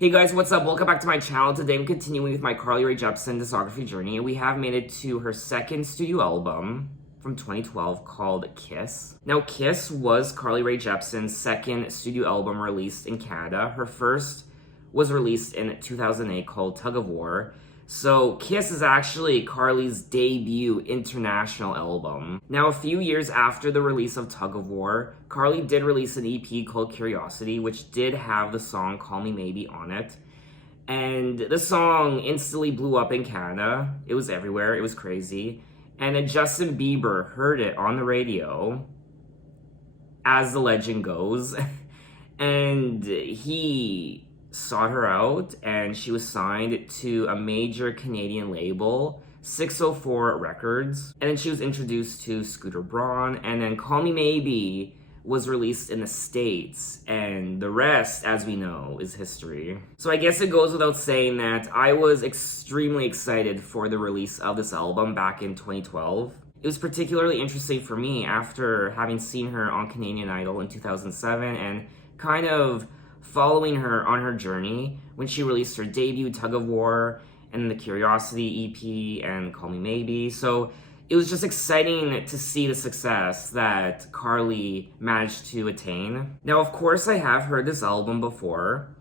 Hey guys, what's up? Welcome back to my channel. Today I'm continuing with my Carly Rae Jepsen discography journey. We have made it to her second studio album from 2012 called Kiss. Now, Kiss was Carly Rae Jepsen's second studio album released in Canada. Her first was released in 2008 called Tug of War. So Kiss is actually Carly's debut international album. Now, a few years after the release of Tug of War, Carly did release an EP called Curiosity, which did have the song Call Me Maybe on it. And the song instantly blew up in Canada. It was everywhere. It was crazy. And then Justin Bieber heard it on the radio, as the legend goes. And he sought her out, and she was signed to a major Canadian label, 604 Records. And then she was introduced to Scooter Braun, and then Call Me Maybe was released in the States, and the rest, as we know, is history. So I guess it goes without saying that I was extremely excited for the release of this album back in 2012. It was particularly interesting for me after having seen her on Canadian Idol in 2007 and kind of following her on her journey when she released her debut Tug of War and the Curiosity EP and Call Me Maybe. So it was just exciting to see the success that Carly managed to attain. Now, of course, I have heard this album before,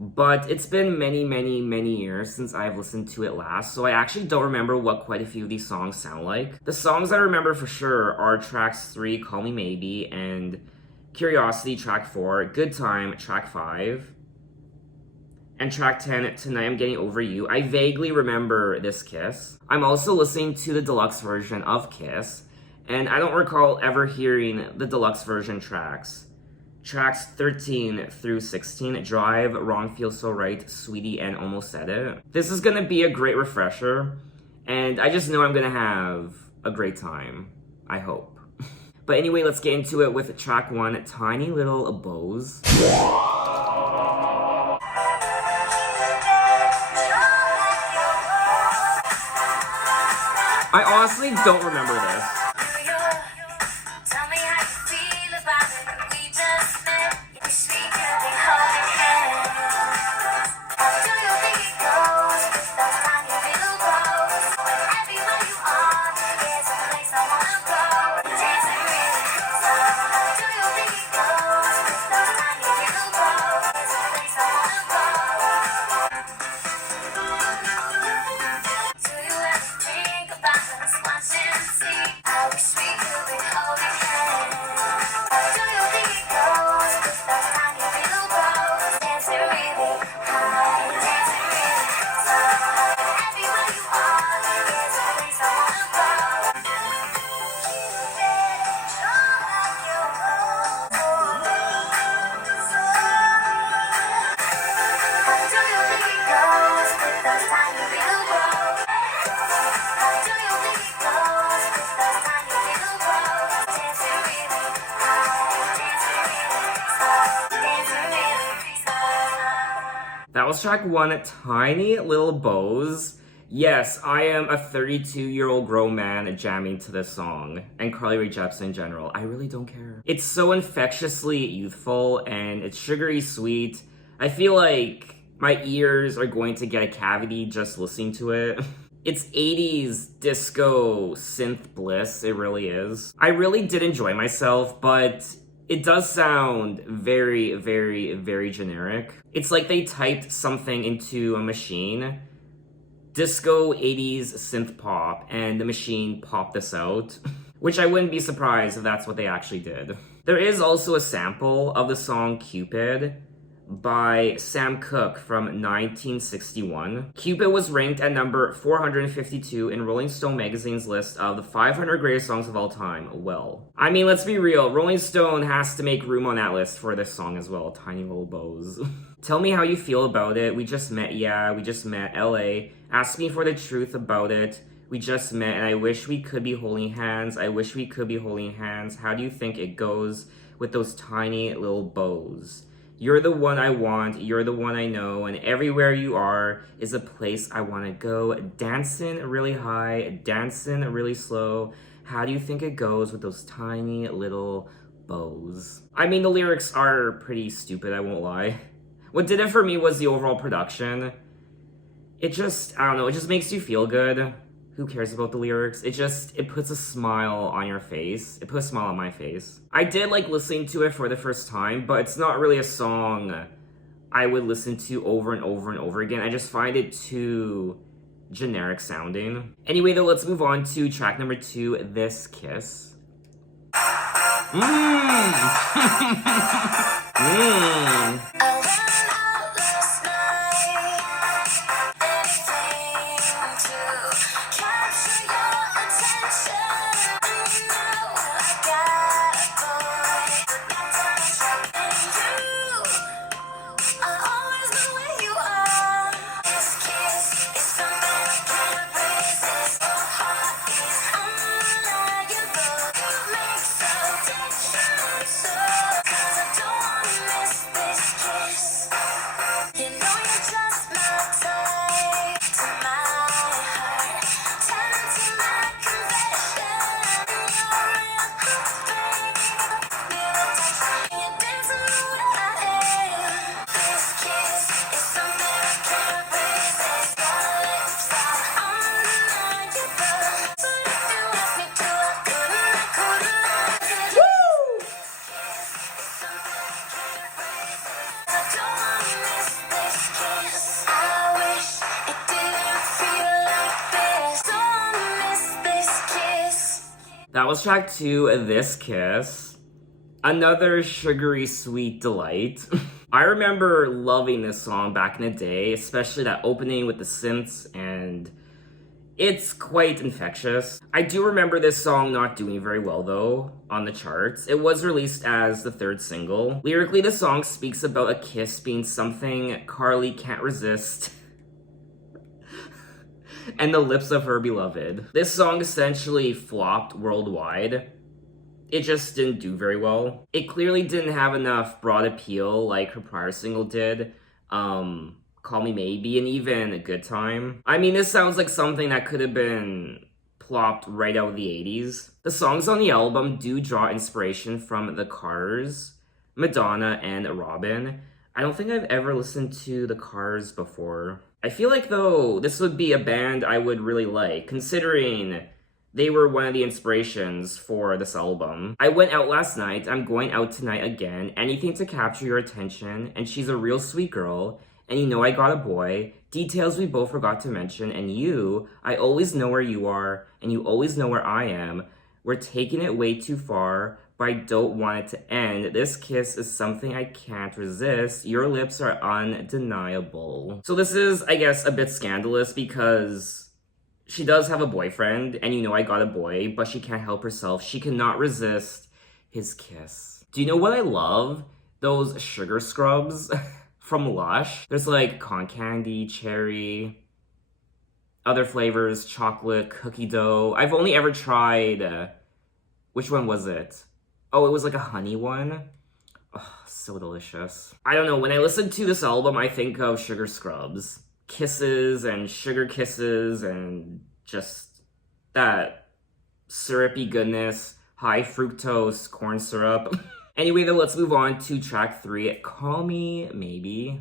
but it's been many years since I've listened to it last, so I actually don't remember what quite a few of these songs sound like. The songs I remember for sure are tracks 3, Call Me Maybe, and Curiosity, track 4, Good Time, track 5, and track 10, Tonight I'm Getting Over You. I vaguely remember this Kiss. I'm also listening to the deluxe version of Kiss, and I don't recall ever hearing the deluxe version tracks. Tracks 13 through 16, Drive, Wrong Feels So Right, Sweetie, and Almost Said It. This is gonna be a great refresher, and I just know I'm gonna have a great time. I hope. But anyway, let's get into it with track 1, Tiny Little Abose. I honestly don't remember this. That was track 1, Tiny Little Abose. Yes, I am a 32-year-old grown man jamming to this song, and Carly Rae Jepsen in general. I really don't care. It's so infectiously youthful, and it's sugary sweet. I feel like my ears are going to get a cavity just listening to it. It's 80s disco synth bliss, it really is. I really did enjoy myself, but it does sound very generic. It's like they typed something into a machine, disco 80s synth pop, and the machine popped this out, which I wouldn't be surprised if that's what they actually did. There is also a sample of the song Cupid by Sam Cooke from 1961. Cupid was ranked at number 452 in Rolling Stone magazine's list of the 500 greatest songs of all time. Well, I mean, let's be real, Rolling Stone has to make room on that list for this song as well, Tiny Little Abose. Tell me how you feel about it. We just met, LA. Ask me for the truth about it. We just met, and I wish we could be holding hands. I wish we could be holding hands. How do you think it goes with those tiny little bows? You're the one I want, you're the one I know, and everywhere you are is a place I want to go. Dancing really high, dancing really slow. How do you think it goes with those tiny little bows? I mean, the lyrics are pretty stupid, I won't lie. What did it for me was the overall production. It just, I don't know, it just makes you feel good. Who cares about the lyrics? It puts a smile on your face. It put a smile on my face. I did like listening to it for the first time, but it's not really a song I would listen to over and over and over again. I just find it too generic sounding. Anyway, though, let's move on to track number 2, This Kiss. That was track 2, This Kiss. Another sugary sweet delight. I remember loving this song back in the day, especially that opening with the synths, and it's quite infectious. I do remember this song not doing very well though on the charts. It was released as the 3rd single. Lyrically, the song speaks about a kiss being something Carly can't resist and the lips of her beloved. This song essentially flopped worldwide. It just didn't do very well. It clearly didn't have enough broad appeal like her prior single did. Call Me Maybe, and even Good Time. I mean, this sounds like something that could have been plopped right out of the 80s. The songs on the album do draw inspiration from The Cars, Madonna, and Robin. I don't think I've ever listened to The Cars before. I feel like, though, this would be a band I would really like, considering they were one of the inspirations for this album. I went out last night, I'm going out tonight again, anything to capture your attention, and she's a real sweet girl, and you know I got a boy, details we both forgot to mention, and you, I always know where you are, and you always know where I am. We're taking it way too far, but I don't want it to end. This kiss is something I can't resist. Your lips are undeniable. So this is, I guess, a bit scandalous because she does have a boyfriend, and you know I got a boy, but she can't help herself. She cannot resist his kiss. Do you know what I love? Those sugar scrubs from Lush. There's like cotton candy, cherry, other flavors, chocolate, cookie dough. I've only ever tried, which one was it? Oh, it was like a honey one. Oh, so delicious. I don't know, when I listen to this album, I think of sugar scrubs. Kisses and sugar kisses and just that syrupy goodness, high fructose corn syrup. Anyway, though, let's move on to track 3, Call Me Maybe.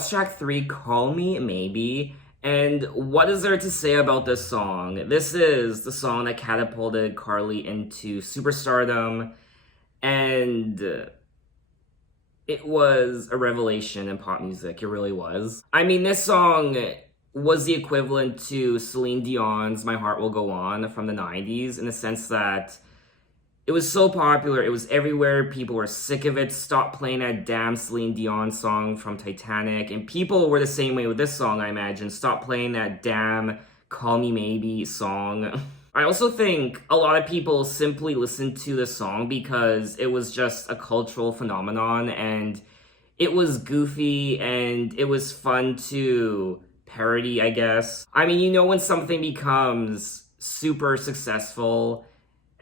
was track 3, Call Me Maybe. And what is there to say about this song? This is the song that catapulted Carly into superstardom, and it was a revelation in pop music. It really was. I mean, this song was the equivalent to Celine Dion's My Heart Will Go On from the 90s, in the sense that it was so popular, it was everywhere, people were sick of it, stop playing that damn Celine Dion song from Titanic, and people were the same way with this song, I imagine, stop playing that damn Call Me Maybe song. I also think a lot of people simply listened to this song because it was just a cultural phenomenon, and it was goofy, and it was fun to parody, I guess. I mean, you know when something becomes super successful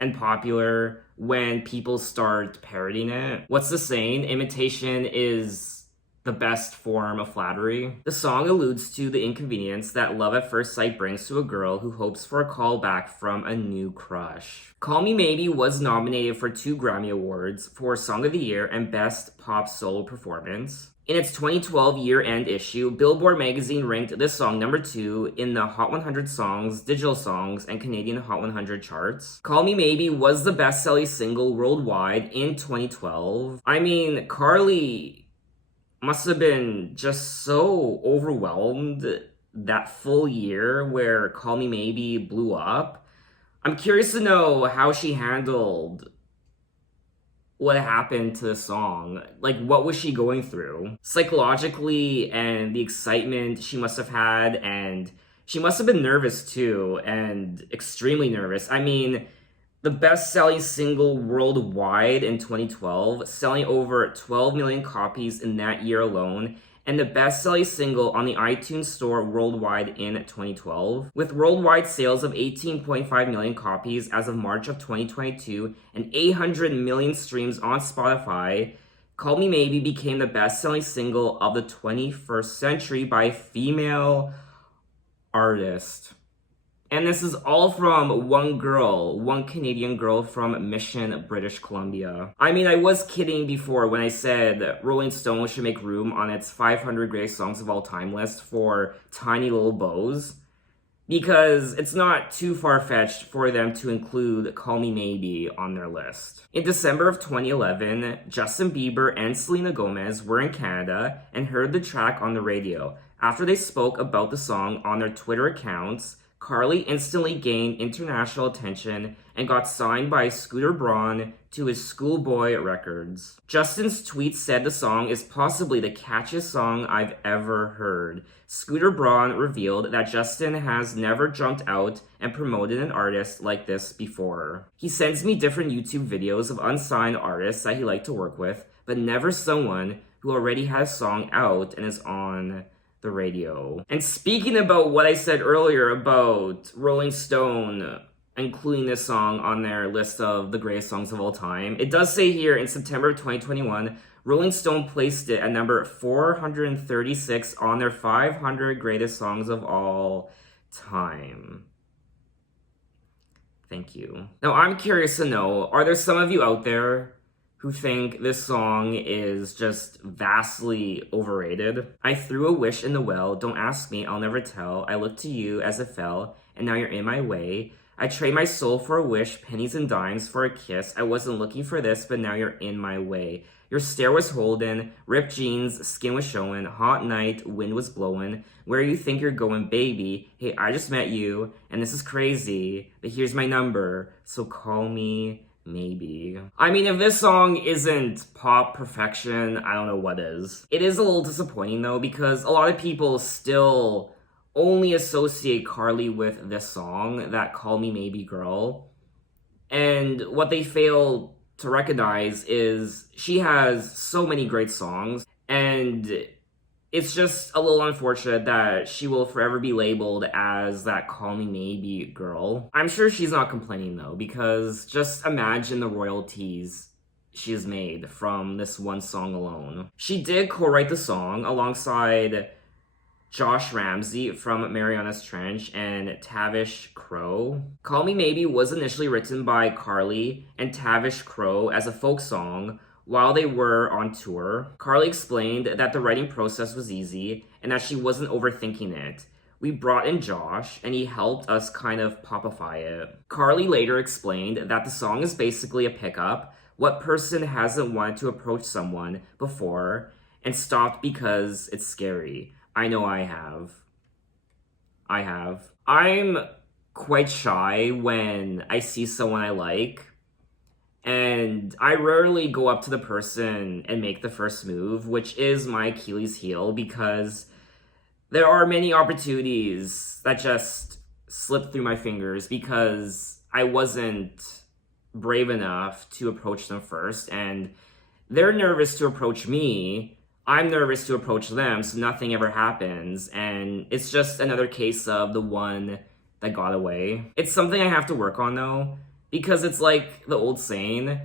and popular when people start parodying it. What's the saying? Imitation is the best form of flattery. The song alludes to the inconvenience that love at first sight brings to a girl who hopes for a call back from a new crush. Call Me Maybe was nominated for 2 Grammy Awards for Song of the Year and Best Pop Solo Performance. In its 2012 year-end issue, Billboard magazine ranked this song number 2 in the Hot 100 Songs, Digital Songs, and Canadian Hot 100 charts. Call Me Maybe was the best-selling single worldwide in 2012. I mean, Carly must have been just so overwhelmed that full year where Call Me Maybe blew up. I'm curious to know how she handled what happened to the song. Like, what was she going through psychologically, and the excitement she must have had, and she must have been nervous too, and extremely nervous. I mean, the best-selling single worldwide in 2012, selling over 12 million copies in that year alone, and the best-selling single on the iTunes Store worldwide in 2012, with worldwide sales of 18.5 million copies as of March of 2022 and 800 million streams on Spotify. Call Me Maybe became the best-selling single of the 21st century by a female artist. And this is all from one girl, one Canadian girl from Mission, British Columbia. I mean, I was kidding before when I said Rolling Stone should make room on its 500 greatest songs of all time list for tiny little Abose, because it's not too far-fetched for them to include Call Me Maybe on their list. In December of 2011, Justin Bieber and Selena Gomez were in Canada and heard the track on the radio. After they spoke about the song on their Twitter accounts, Carly instantly gained international attention and got signed by Scooter Braun to his Schoolboy Records. Justin's tweet said the song is possibly the catchiest song I've ever heard. Scooter Braun revealed that Justin has never jumped out and promoted an artist like this before. He sends me different YouTube videos of unsigned artists that he liked to work with, but never someone who already has a song out and is on the radio. And speaking about what I said earlier about Rolling Stone including this song on their list of the greatest songs of all time, it does say here in September of 2021, Rolling Stone placed it at number 436 on their 500 greatest songs of all time. Thank you. Now, I'm curious to know, are there some of you out there who think this song is just vastly overrated? I threw a wish in the well, don't ask me, I'll never tell. I looked to you as it fell, and now you're in my way. I trade my soul for a wish, pennies and dimes for a kiss. I wasn't looking for this, but now you're in my way. Your stare was holding, ripped jeans, skin was showing, hot night, wind was blowing. Where you think you're going, baby? Hey, I just met you, and this is crazy, but here's my number, so call me maybe. I mean, if this song isn't pop perfection, I don't know what is. It is a little disappointing though, because a lot of people still only associate Carly with this song, that Call Me Maybe Girl. And what they fail to recognize is she has so many great songs, and it's just a little unfortunate that she will forever be labeled as that Call Me Maybe girl. I'm sure she's not complaining though, because just imagine the royalties she has made from this one song alone. She did co-write the song alongside Josh Ramsey from Mariana's Trench and Tavish Crow. Call Me Maybe was initially written by Carly and Tavish Crow as a folk song, while they were on tour. Carly explained that the writing process was easy and that she wasn't overthinking it. We brought in Josh, and he helped us kind of popify it. Carly later explained that the song is basically a pickup. What person hasn't wanted to approach someone before and stopped because it's scary? I know I have. I'm quite shy when I see someone I like, and I rarely go up to the person and make the first move, which is my Achilles heel, because there are many opportunities that just slip through my fingers because I wasn't brave enough to approach them first, and they're nervous to approach me. I'm nervous to approach them, so nothing ever happens, and it's just another case of the one that got away. It's something I have to work on though, because it's like the old saying,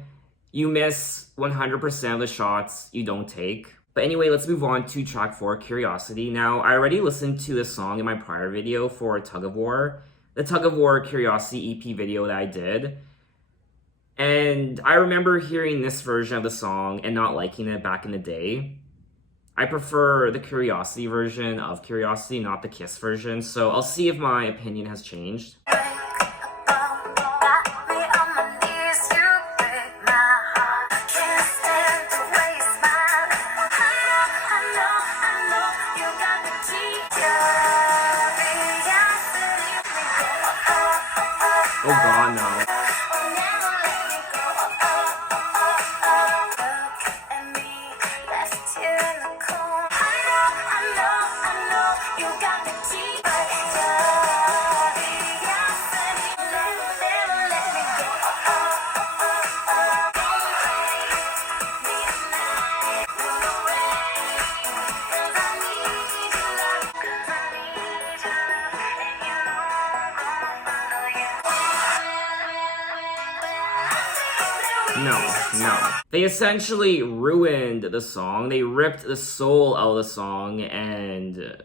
you miss 100% of the shots you don't take. But anyway, let's move on to track 4, Curiosity. Now, I already listened to this song in my prior video for Tug of War, the Tug of War Curiosity EP video that I did. And I remember hearing this version of the song and not liking it back in the day. I prefer the Curiosity version of Curiosity, not the Kiss version, so I'll see if my opinion has changed. Oh god, no. No. They essentially ruined the song. They ripped the soul out of the song, and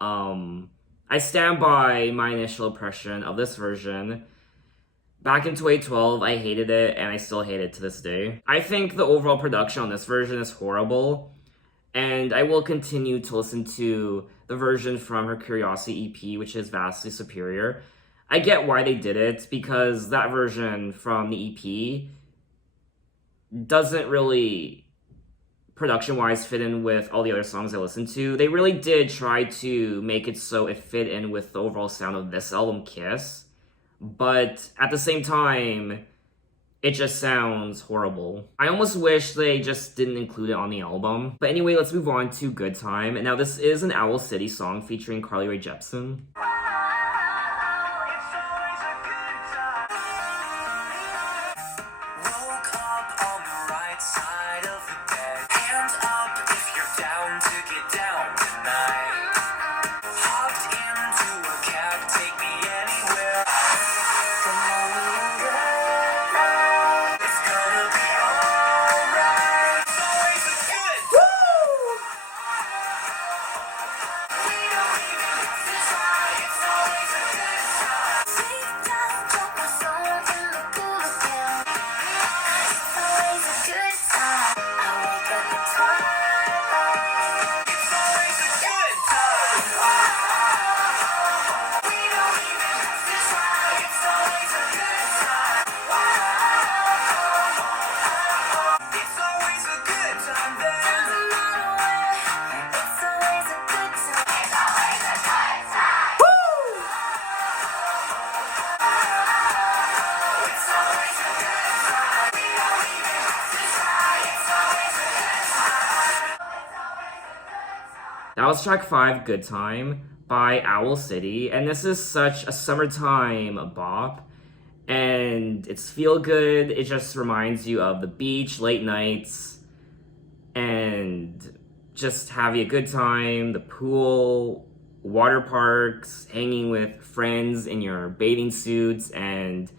I stand by my initial impression of this version. Back in 2012, I hated it, and I still hate it to this day. I think the overall production on this version is horrible, and I will continue to listen to the version from her Curiosity EP, which is vastly superior. I get why they did it, because that version from the EP doesn't really, production-wise, fit in with all the other songs I listened to. They really did try to make it so it fit in with the overall sound of this album, Kiss. But at the same time, it just sounds horrible. I almost wish they just didn't include it on the album. But anyway, let's move on to Good Time. And now this is an Owl City song featuring Carly Rae Jepsen. That was track 5, Good Time, by Owl City, and this is such a summertime bop, and it's feel good. It just reminds you of the beach, late nights, and just having a good time, the pool, water parks, hanging with friends in your bathing suits, and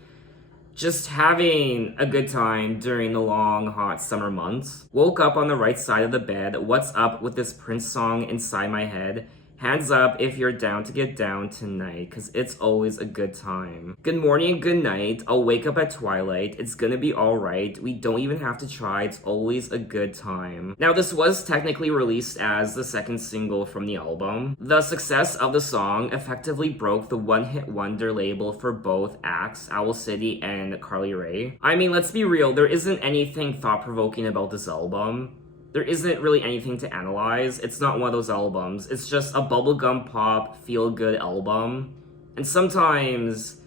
just having a good time during the long, hot summer months. Woke up on the right side of the bed. What's up with this Prince song inside my head? Hands up if you're down to get down tonight, cause it's always a good time. Good morning and good night. I'll wake up at twilight. It's gonna be alright. We don't even have to try. It's always a good time. Now, this was technically released as the second single from the album. The success of the song effectively broke the one-hit wonder label for both acts, Owl City and Carly Rae. I mean, let's be real, there isn't anything thought-provoking about this album. There isn't really anything to analyze. It's not one of those albums. It's just a bubblegum pop, feel-good album. And sometimes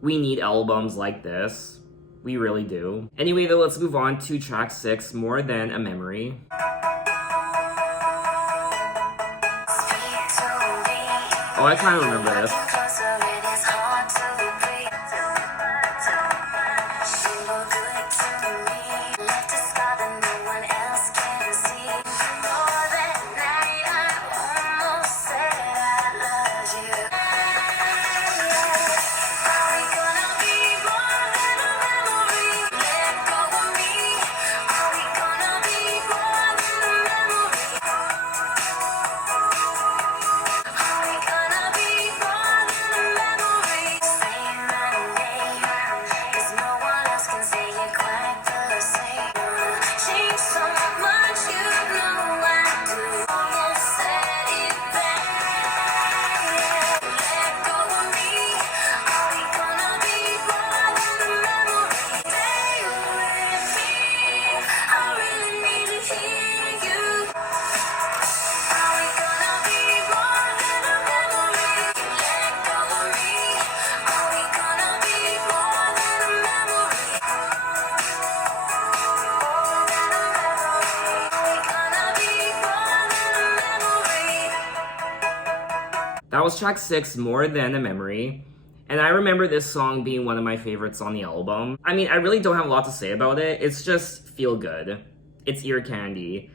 we need albums like this. We really do. Anyway, though, let's move on to track 6, More Than a Memory. Oh, I kind of remember this. That was track 6, More Than a Memory. And I remember this song being one of my favorites on the album. I mean, I really don't have a lot to say about it. It's just feel good. It's ear candy.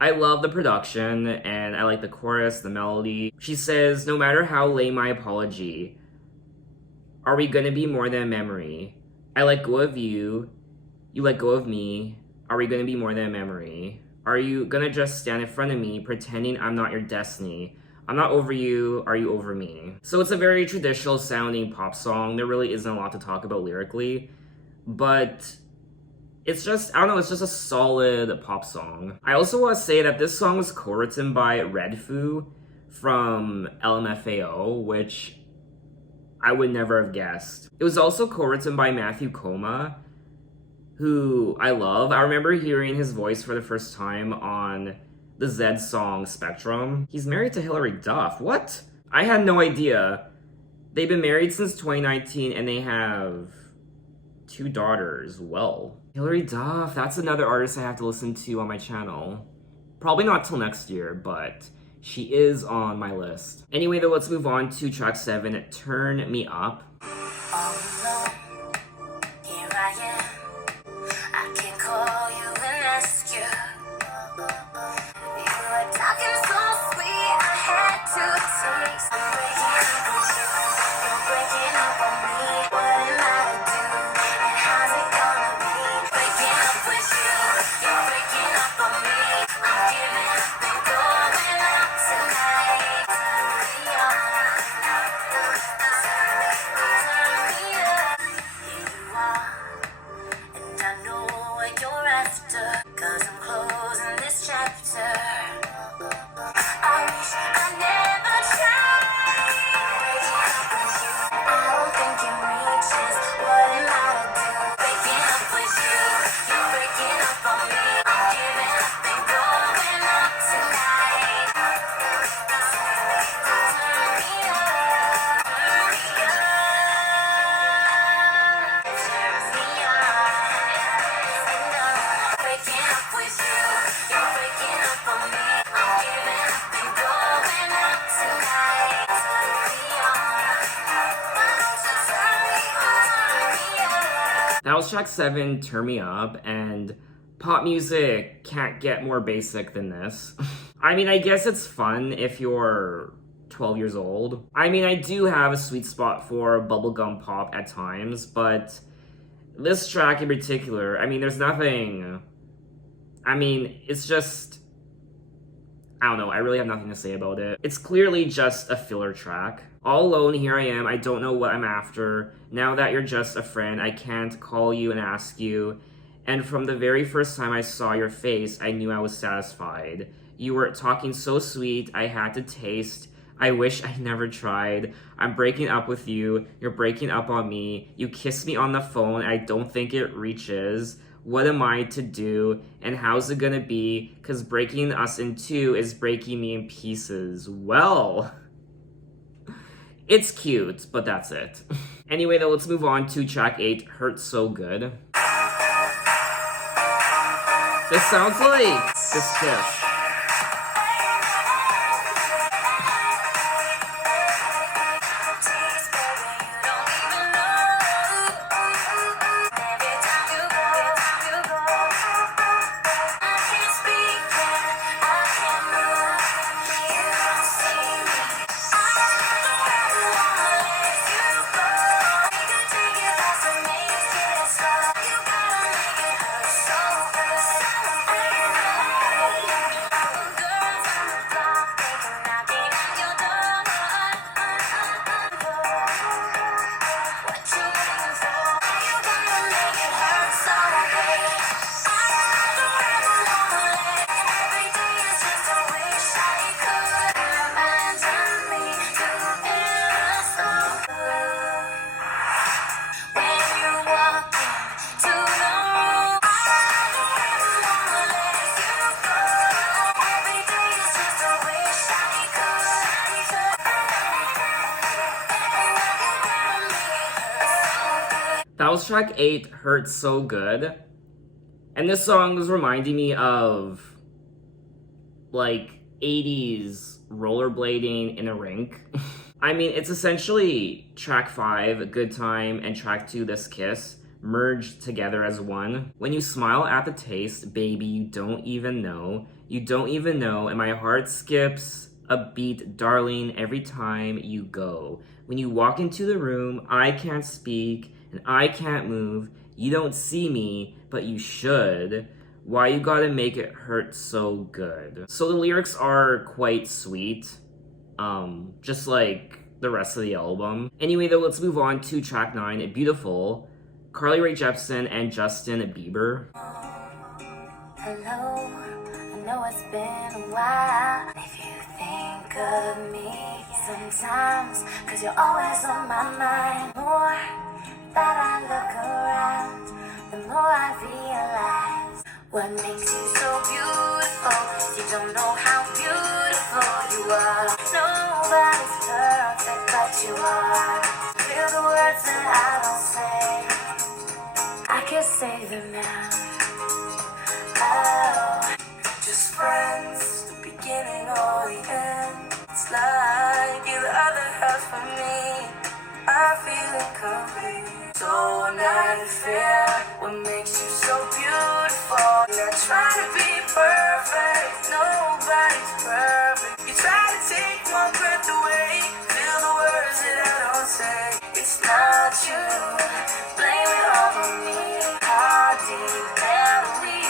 I love the production, and I like the chorus, the melody. She says, no matter how lame my apology, are we gonna be more than a memory? I let go of you, you let go of me. Are we gonna be more than a memory? Are you gonna just stand in front of me, pretending I'm not your destiny? I'm not over you, are you over me? So it's a very traditional sounding pop song. There really isn't a lot to talk about lyrically, but it's just, I don't know, it's just a solid pop song. I also want to say that this song was co-written by Redfoo from LMFAO, which I would never have guessed. It was also co-written by Matthew Koma, who I love. I remember hearing his voice for the first time on the Zed song Spectrum. He's married to Hilary Duff. What? I had no idea. They've been married since 2019 and they have 2 daughters. Well, Hilary Duff, that's another artist I have to listen to on my channel. Probably not till next year, but she is on my list. Anyway, though, let's move on to track 7, Turn Me Up. That was track 7, Turn Me Up, and pop music can't get more basic than this. I mean, I guess it's fun if you're 12 years old. I mean, I do have a sweet spot for bubblegum pop at times, but this track in particular, I mean, there's nothing... I mean, it's just... I don't know, I really have nothing to say about it. It's clearly just a filler track. All alone, here I am, I don't know what I'm after. Now that you're just a friend, I can't call you and ask you. And from the very first time I saw your face, I knew I was satisfied. You were talking so sweet, I had to taste. I wish I never tried. I'm breaking up with you. You're breaking up on me. You kiss me on the phone. I don't think it reaches. What am I to do? And how's it gonna be? Cause breaking us in two is breaking me in pieces. Well, it's cute, but that's it. Anyway, though, let's move on to track 8, Hurt So Good. This sounds like this kiss. That was track 8, Hurt So Good. And this song was reminding me of, like, 80s rollerblading in a rink. I mean, it's essentially track 5, Good Time, and track 2, This Kiss, merged together as one. When you smile at the taste, baby, you don't even know. You don't even know, and my heart skips a beat, darling, every time you go. When you walk into the room, I can't speak, and I can't move. You don't see me, but you should. Why you gotta make it hurt so good? So the lyrics are quite sweet, just like the rest of the album. Anyway, though, let's move on to track 9, Beautiful, Carly Rae Jepsen and Justin Bieber. Hello, I know it's been a while. If you think of me sometimes, cause you're always on my mind. The more that I look around, the more I realize what makes you so beautiful. You don't know how beautiful you are. Nobody's perfect, but you are. Feel the words that I don't say, I can say them now. Oh, just friends, the beginning or the end. It's like you're the other half of me. I feel incomplete. So not fair. What makes you so beautiful? Not trying to be perfect. Nobody's perfect. You try to take my breath away. Feel the words that I don't say. It's not you. Blame it all on me. How deep can we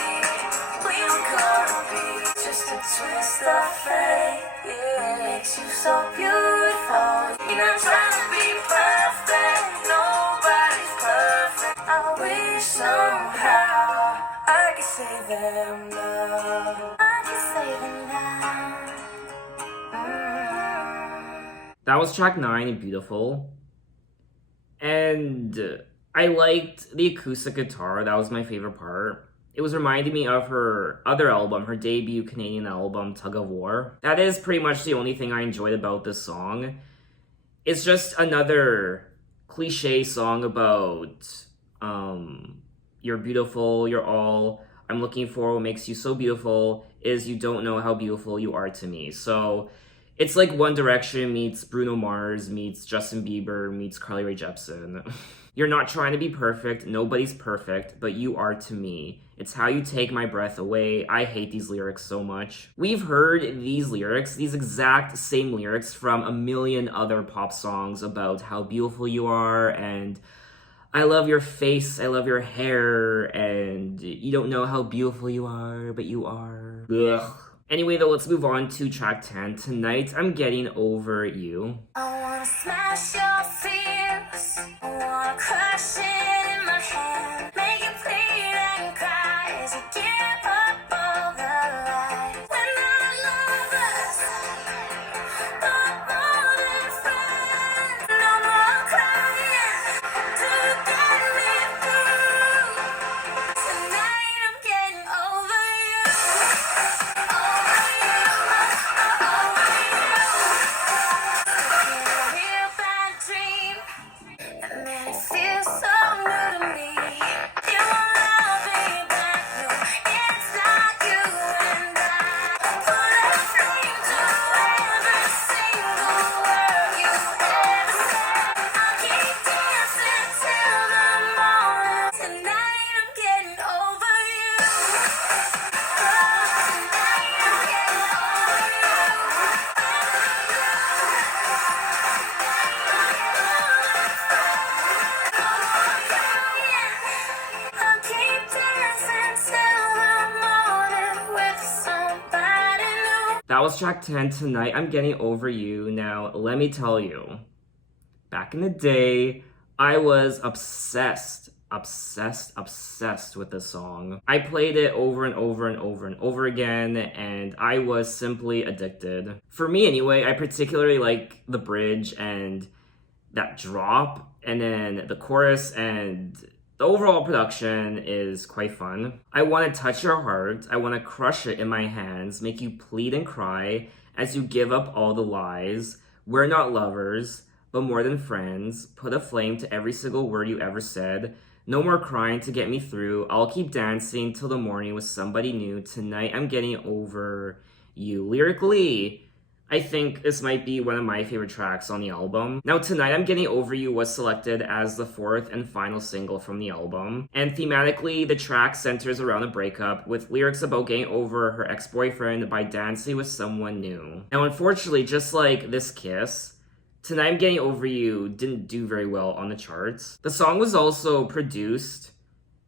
were gonna be just a twist of fate. Yeah, it makes you so beautiful. You're not trying to be perfect. Nobody's perfect. I wish somehow I could save them now. I can save them now. That was track 9, Beautiful. And I liked the acoustic guitar. That was my favorite part. It was reminding me of her other album, her debut Canadian album, Tug of War. That is pretty much the only thing I enjoyed about this song. It's just another cliche song about you're beautiful, you're all I'm looking for. What makes you so beautiful is you don't know how beautiful you are to me. So it's like One Direction meets Bruno Mars meets Justin Bieber meets Carly Rae Jepsen. You're not trying to be perfect. Nobody's perfect, but you are to me. It's how you take my breath away. I hate these lyrics so much. We've heard these lyrics, these exact same lyrics from a million other pop songs about how beautiful you are and I love your face, I love your hair, and you don't know how beautiful you are, but you are. Ugh. Anyway, though, let's move on to track 10. Tonight, I'm Getting Over You. I wanna smash your fears. I wanna crush it in my hand. Make it bleed and cry as you give up all the lies. We're not lovers, but more than friends. No more crying to get me through. Tonight I'm getting over you. Over you, over you. A real bad dream, and then it feels so new to me. You won't love me back, no, it's not you and I. Put a flame to every single word you ever said. I'll keep dancing till the morning. Tonight I'm getting over you. Tonight I'm getting over I'll keep dancing till the morning with somebody new. That was track 10. Tonight, I'm Getting Over You. Now, let me tell you, back in the day, I was obsessed with this song. I played it over and over and over and over again, and I was simply addicted. For me anyway, I particularly like the bridge and that drop, and then the chorus, and the overall production is quite fun. I want to touch your heart, I want to crush it in my hands, make you plead and cry as you give up all the lies. We're not lovers, but more than friends. Put a flame to every single word you ever said. No more crying to get me through. I'll keep dancing till the morning with somebody new. Tonight I'm Getting Over You. Lyrically, I think this might be one of my favorite tracks on the album. Now, Tonight I'm Getting Over You was selected as the fourth and final single from the album. And thematically, the track centers around a breakup with lyrics about getting over her ex-boyfriend by dancing with someone new. Now, unfortunately, just like this kiss, Tonight I'm Getting Over You didn't do very well on the charts. The song was also produced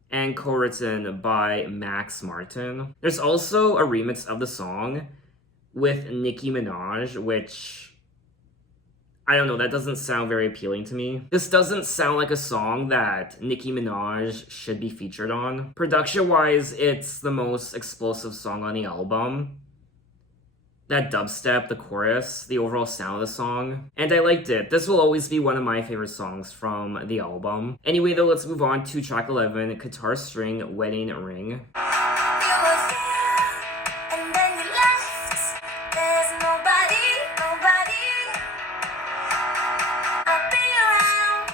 and co-written by Max Martin. There's also a remix of the song with Nicki Minaj, which, I don't know, that doesn't sound very appealing to me. This doesn't sound like a song that Nicki Minaj should be featured on. Production-wise, it's the most explosive song on the album. That dubstep, the chorus, the overall sound of the song. And I liked it. This will always be one of my favorite songs from the album. Anyway, though, let's move on to track 11, Guitar String Wedding Ring. You were here, and then you left. There's nobody. I'll be around.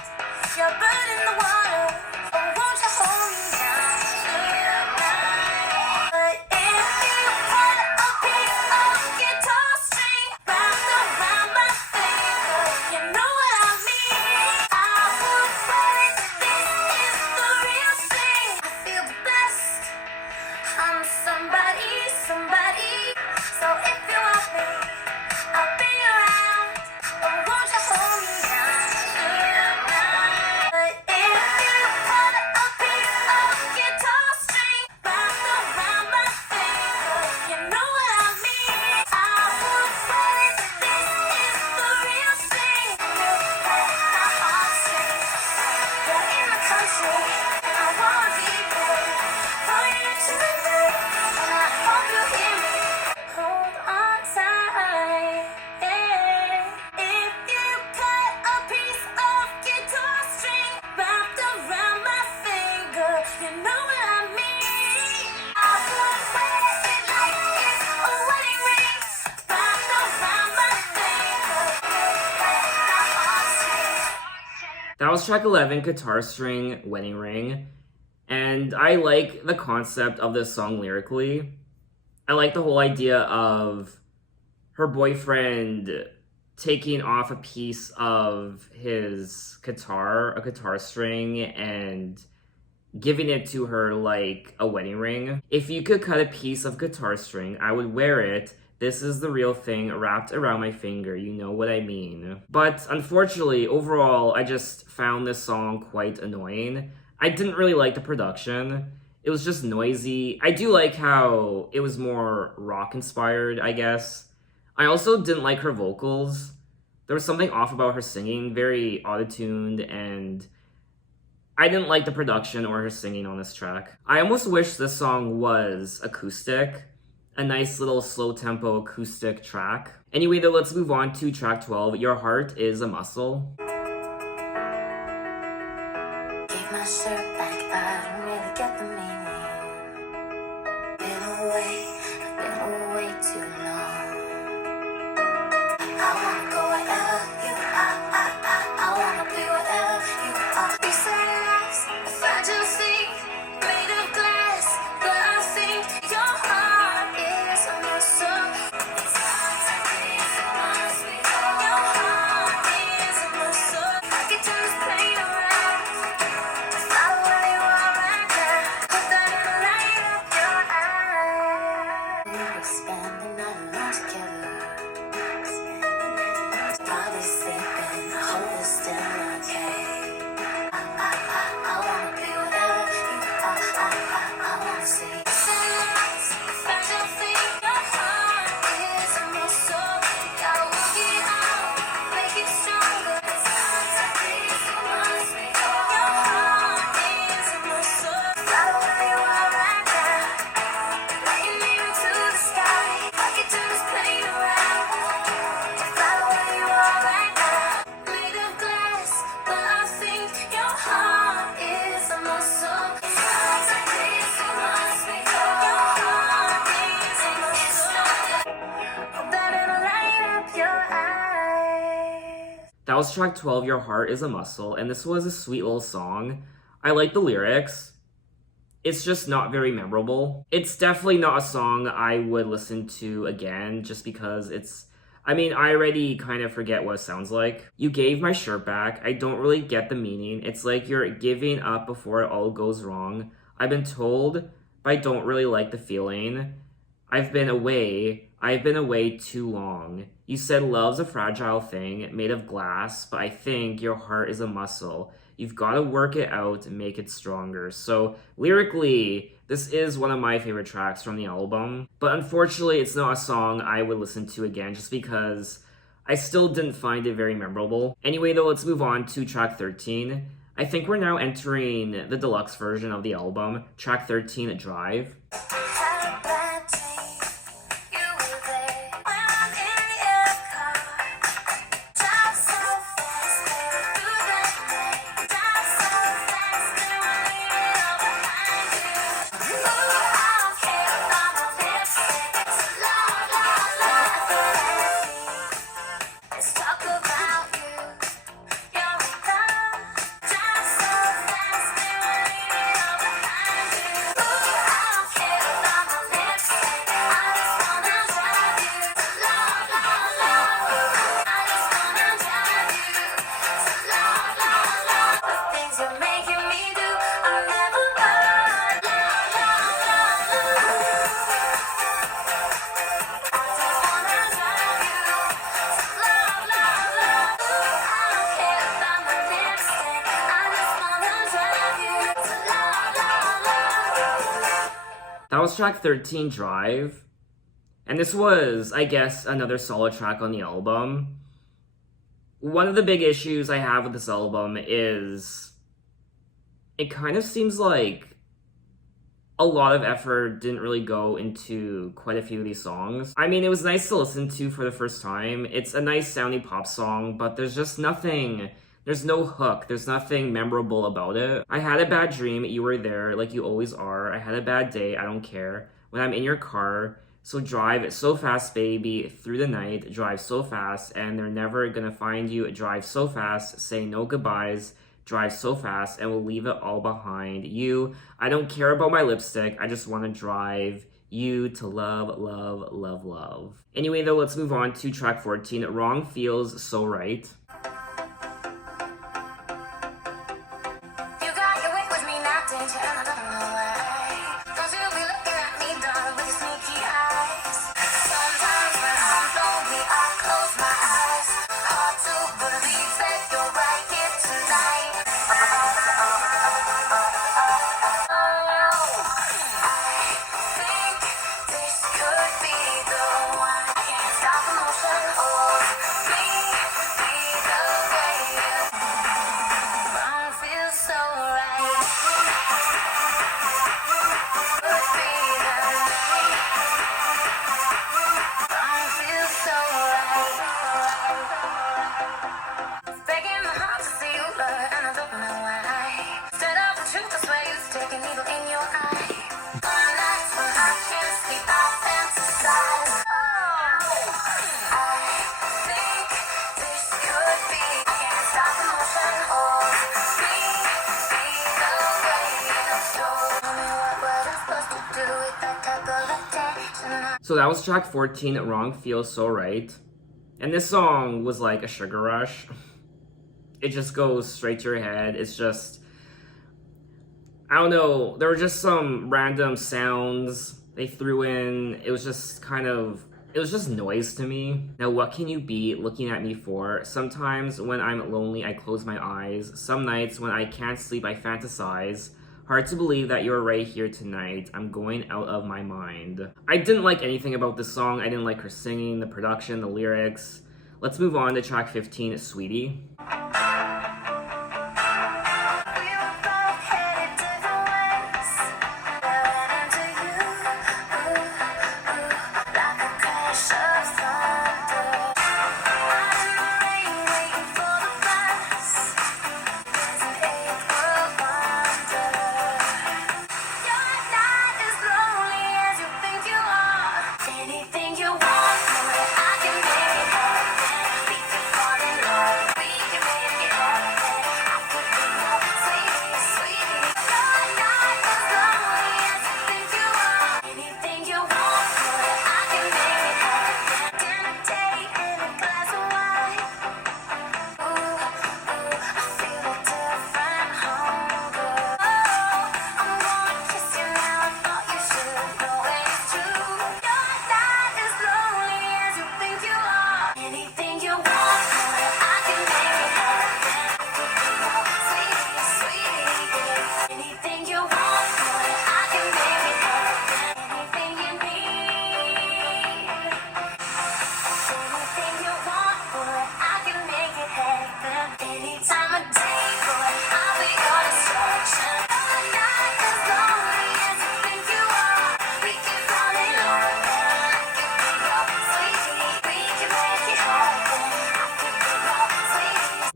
You're bird in the water. Oh, won't you hold me down tonight? But if you put a piece of guitar string wrapped around my finger, you know what I mean. I would play. This is the real thing. I feel the best. I'm somebody. So if you want me, I'll be around. Oh, won't you hold me down tonight? But if you put a piece of guitar string wrapped around my finger, you know what I mean. I would play. This is the real thing. You play my heartstrings. You're in the country, and I wanna be there for you tonight. And I hope you hear me. Hold on tight. If you cut a piece of guitar string wrapped around my finger, you know what I mean. I would wear it like it's a wedding ring wrapped around my finger. My heartstrings. That was track 11, Guitar String Wedding Ring. And I like the concept of this song lyrically. I like the whole idea of her boyfriend taking off a piece of his guitar, a guitar string, and giving it to her like a wedding ring. If you could cut a piece of guitar string, I would wear it. This is the real thing wrapped around my finger, you know what I mean. But unfortunately, overall, I just found this song quite annoying. I didn't really like the production. It was just noisy. I do like how it was more rock inspired, I guess. I also didn't like her vocals. There was something off about her singing, very auto-tuned, and I didn't like the production or her singing on this track. I almost wish this song was acoustic, a nice little slow tempo acoustic track. Anyway, though, let's move on to track 12, Your Heart is a Muscle. Gave my shirt back, I don't really get the meaning. Been away too long. I wanna go wherever you are. I wanna be whatever you are. You say life's a fragile thing, made of glass, but I think your heart is a muscle. It's hard to breathe, so must be all. Your heart is a muscle. I can turn this pain around. Fly where you are right now. Put that in the light of your eyes. We will spend the night alone together. Body sleeping, I hope it's still okay. I wanna be whatever you are. I wanna see. Sunlight, special thing. Your heart is a muscle. You gotta work it out, make it stronger. It's hard to breathe, so must be all. Your heart is a muscle. Fly where you are right now. Lighting me into the sky. I can turn this pain around. Fly where you are right now. Made of glass, but I think your heart is a muscle. It's hard to breathe, so must be all. Your heart is a muscle. Hope that it'll light up your eyes. That was track 12, Your Heart is a Muscle, and this was a sweet little song. I like the lyrics. It's just not very memorable. It's definitely not a song I would listen to again just because I already kind of forget what it sounds like. You gave my shirt back. I don't really get the meaning. It's like you're giving up before it all goes wrong. I've been told, but I don't really like the feeling. I've been away too long. You said love's a fragile thing made of glass, but I think your heart is a muscle. You've got to work it out and make it stronger. So lyrically, this is one of my favorite tracks from the album. But unfortunately, it's not a song I would listen to again just because I still didn't find it very memorable. Anyway, though, let's move on to track 13. I think we're now entering the deluxe version of the album. Track 13, Drive. Had a bad dream, you were there when I'm in your car. Drive so fast, through the night. Drive so fast, and we're leaving it all behind you. Ooh, I don't care about my lipstick. La la la, let's talk about you. You're in love. Drive so fast, and we're leaving it all behind you. Ooh, I don't care about my lipstick. I just wanna drive you. La la la, I just wanna drive you. La la la, the things you're making me do, I'll never learn. La la la, I just wanna drive you. La la la, I don't care about my lipstick. I just wanna drive you. La la la. That was track 13, Drive. And this was, I guess, another solid track on the album. One of the big issues I have with this album is it kind of seems like a lot of effort didn't really go into quite a few of these songs. It was nice to listen to for the first time. It's a nice sounding pop song, but there's just nothing, there's no hook, there's nothing memorable about it. I had a bad dream, you were there, like you always are. I had a bad day, I don't care. When I'm in your car, so drive so fast, baby, through the night. Drive so fast, and they're never gonna find you. Drive so fast, say no goodbyes. Drive so fast, and we'll leave it all behind you. I don't care about my lipstick. I just want to drive you to love, love, love, love. Anyway, though, let's move on to track 14. Wrong Feels So Right. You got your way with me now, danger, and I don't know why. Don't you be looking at me, darling, with your sneaky eyes. Sometimes when I'm lonely, I close my eyes. Hard to believe that you're right here tonight. So that was track 14, Wrong Feels So Right. And this song was like a sugar rush. It just goes straight to your head. It's just, I don't know, there were just some random sounds they threw in. It was just noise to me. Now, what can you be looking at me for? Sometimes when I'm lonely, I close my eyes. Some nights when I can't sleep, I fantasize. Hard to believe that you're right here tonight. I'm going out of my mind. I didn't like anything about this song. I didn't like her singing, the production, the lyrics. Let's move on to track 15, Sweetie.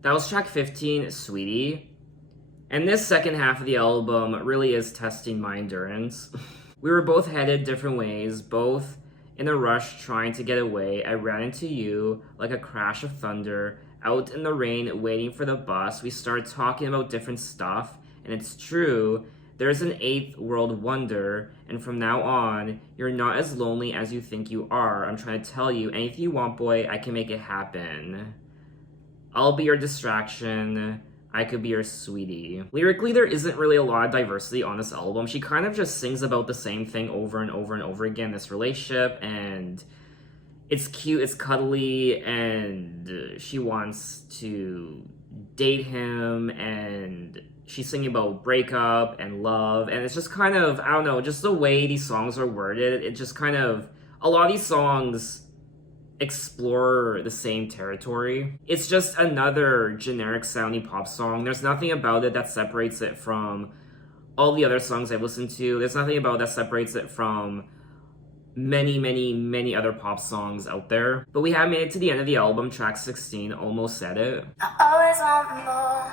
That was track 15, Sweetie. And this second half of the album really is testing my endurance. We were both headed different ways, both in a rush trying to get away. I ran into you like a crash of thunder, out in the rain waiting for the bus. We started talking about different stuff, and it's true, there's an eighth world wonder, and from now on, you're not as lonely as you think you are. I'm trying to tell you, anything you want, boy, I can make it happen. I'll be your distraction. I could be your sweetie. Lyrically, there isn't really a lot of diversity on this album. She kind of just sings about the same thing over and over and over again, this relationship, and it's cute, it's cuddly, and she wants to date him, and she's singing about breakup and love, and it's just kind of, I don't know, just the way these songs are worded, it just kind of, a lot of these songs explore the same territory. It's just another generic sounding pop song. There's nothing about it that separates it from all the other songs I've listened to. There's nothing about it that separates it from many other pop songs out there. But we have made it to the end of the album, track 16, Almost Said It. I always want more.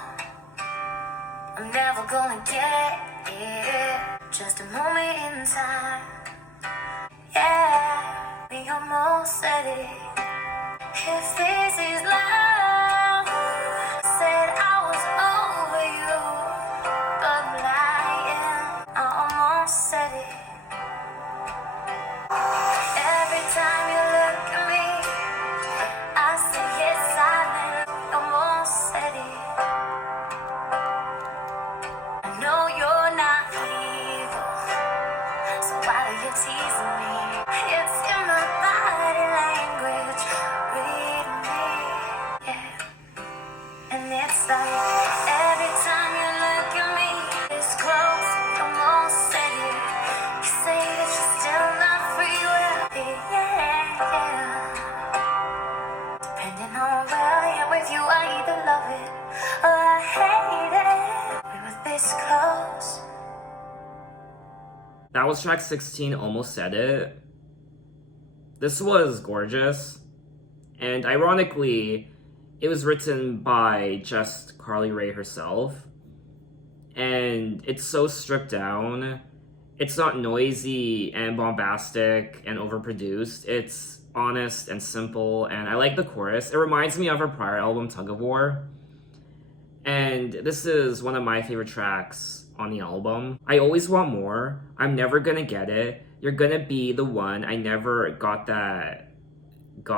I'm never gonna get it. Just a moment in time. Yeah, we almost said it. If this is love, said I was over you, but I'm lying. I almost said it. Every time you look at me, I say it silent. Almost said it. I know you're not evil, so why do you tease me? It's in my body language. Read me, yeah. And it's like every time you look at me, it's close. Almost said it. You say that you're still not free. Well, yeah. Depending on where I am with you, I either love it or I hate it. We were this close. That was track 16, Almost Said It. This was gorgeous. And ironically, it was written by just Carly Rae herself. And it's so stripped down. It's not noisy and bombastic and overproduced. It's honest and simple, and I like the chorus. It reminds me of her prior album, Tug of War. And this is one of my favorite tracks on the album. I always want more. I'm never gonna get it. You're gonna be the one. I never got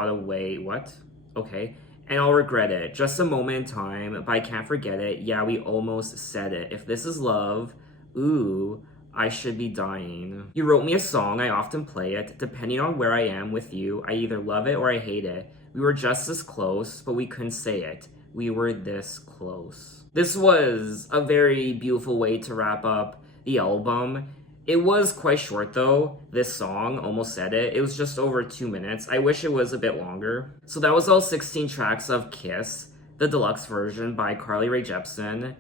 away. What? Okay. And I'll regret it. Just a moment in time, but I can't forget it. Yeah, we almost said it. If this is love, ooh, I should be dying. You wrote me a song, I often play it. Depending on where I am with you, I either love it or I hate it. We were just this close, but we couldn't say it. We were this close. This was a very beautiful way to wrap up the album. It was quite short though, this song, Almost Said It. It was just over 2 minutes. I wish it was a bit longer. So that was all 16 tracks of Kiss, the deluxe version by Carly Rae Jepsen.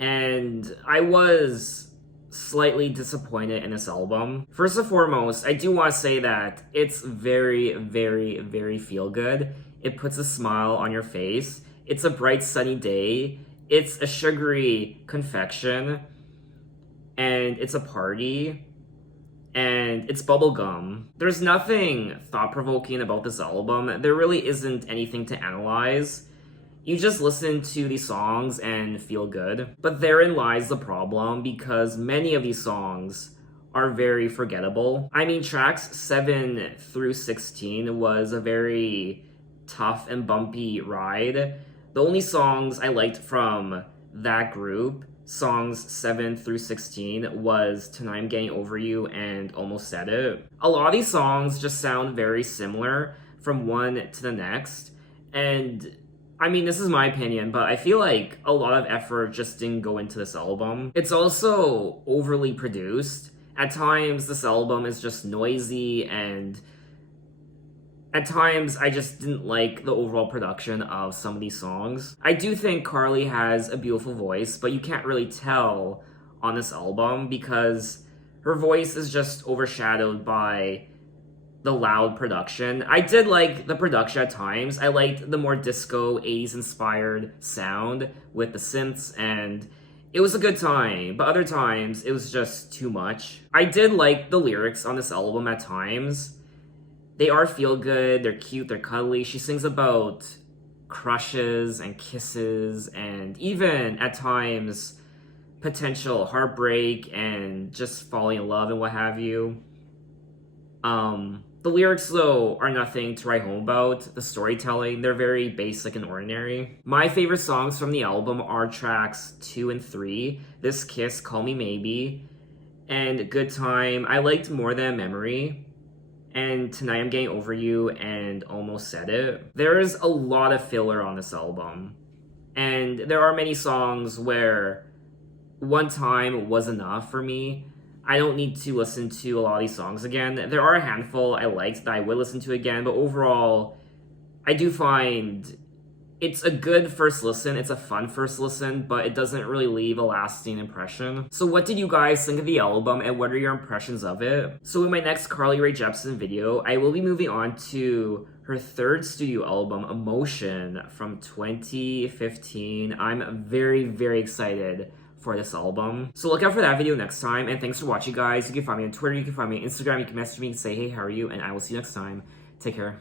And I was slightly disappointed in this album. First and foremost, I do want to say that it's very, very, very feel good. It puts a smile on your face. It's a bright sunny day. It's a sugary confection. And it's a party, and it's bubblegum. There's nothing thought-provoking about this album. There really isn't anything to analyze. You just listen to these songs and feel good. But therein lies the problem, because many of these songs are very forgettable. I mean, tracks 7 through 16 was a very tough and bumpy ride. The only songs I liked from that group, songs 7 through 16, was Tonight I'm Getting Over You and Almost Said It. A lot of these songs just sound very similar from one to the next, and I mean, this is my opinion, but I feel like a lot of effort just didn't go into this album. It's also overly produced. At times, this album is just noisy, and at times, I just didn't like the overall production of some of these songs. I do think Carly has a beautiful voice, but you can't really tell on this album because her voice is just overshadowed by the loud production. I did like the production at times. I liked the more disco, 80s inspired sound with the synths, and it was a good time, but other times it was just too much. I did like the lyrics on this album at times. They are feel good, they're cute, they're cuddly. She sings about crushes and kisses and even at times potential heartbreak and just falling in love and what have you. The lyrics though are nothing to write home about. The storytelling, they're very basic and ordinary. My favorite songs from the album are tracks 2 and 3, This Kiss, Call Me Maybe, and Good Time. I liked More Than a Memory, and Tonight I'm Getting Over You, and Almost Said It. There's a lot of filler on this album, and there are many songs where one time was enough for me. I don't need to listen to a lot of these songs again. There are a handful I liked that I would listen to again, but overall, I do find it's a good first listen, it's a fun first listen, but it doesn't really leave a lasting impression. So what did you guys think of the album, and what are your impressions of it? So in my next Carly Rae Jepsen video, I will be moving on to her third studio album, Emotion, from 2015. I'm very, very excited for this album. So look out for that video next time, and thanks for watching, guys. You can find me on Twitter, you can find me on Instagram, you can message me and say, hey, how are you? And I will see you next time. Take care.